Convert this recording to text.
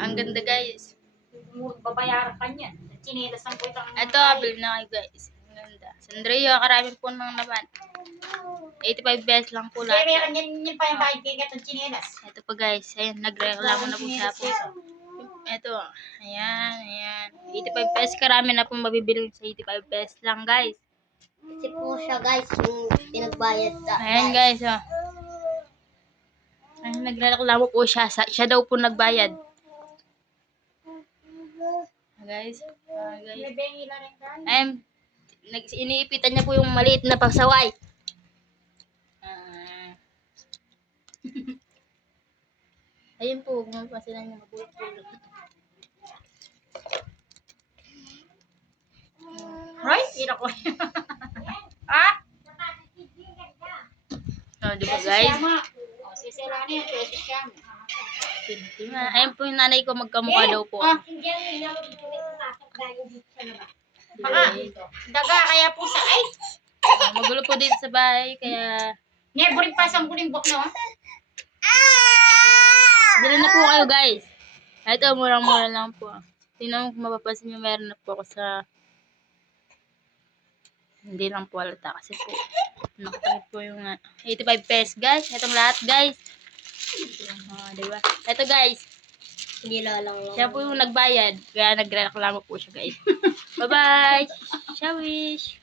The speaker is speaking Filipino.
Ang ganda guys. Babayaran ka niyan. Chinelas ang puwita ang Ito, bilhin na kayo guys. Ang ganda. Sandrio, karami po nang naman. 85 pesos lang po Hindi, lahat. meron yan pa yung bayad kaya itong chinelas. Ito pa guys. Ayan, nagreklamo na po siya po. Ito, ayan. 85 pesos. Karami na pong mabibili sa 85 pesos lang guys. Kasi po siya guys, yung pinagbayad sa Ayan guys, oh. Ay, nagreklamo po siya. Siya daw po nagbayad. Guys. Nabengi lang rin ka. Ayun, iniipitan niya po yung maliit na pasaway. Ayun po, kumapasilan niya mabulot-bulot. Right? Ira ko. Ah? Oh, di ba guys? Sisilani yung pwede siya. Ayun po yung nanay ko magkamukha daw po. Baka, daga kaya po sa ay. Magulo po dito sa bahay, kaya Never rin pa sa kulimbok, no? bili na po kayo guys. Ito, murang-mura lang po. Tingnan mo kung mapapansin nyo, meron na po ako sa... Hindi lang po halata kasi po. Nakatawid po yung 85 pesos guys. Itong lahat guys. Diba? Ito guys. nilalang lang. Siya po yung nagbayad. Kaya nagreklamo po siya guys. Bye-bye! Shawish!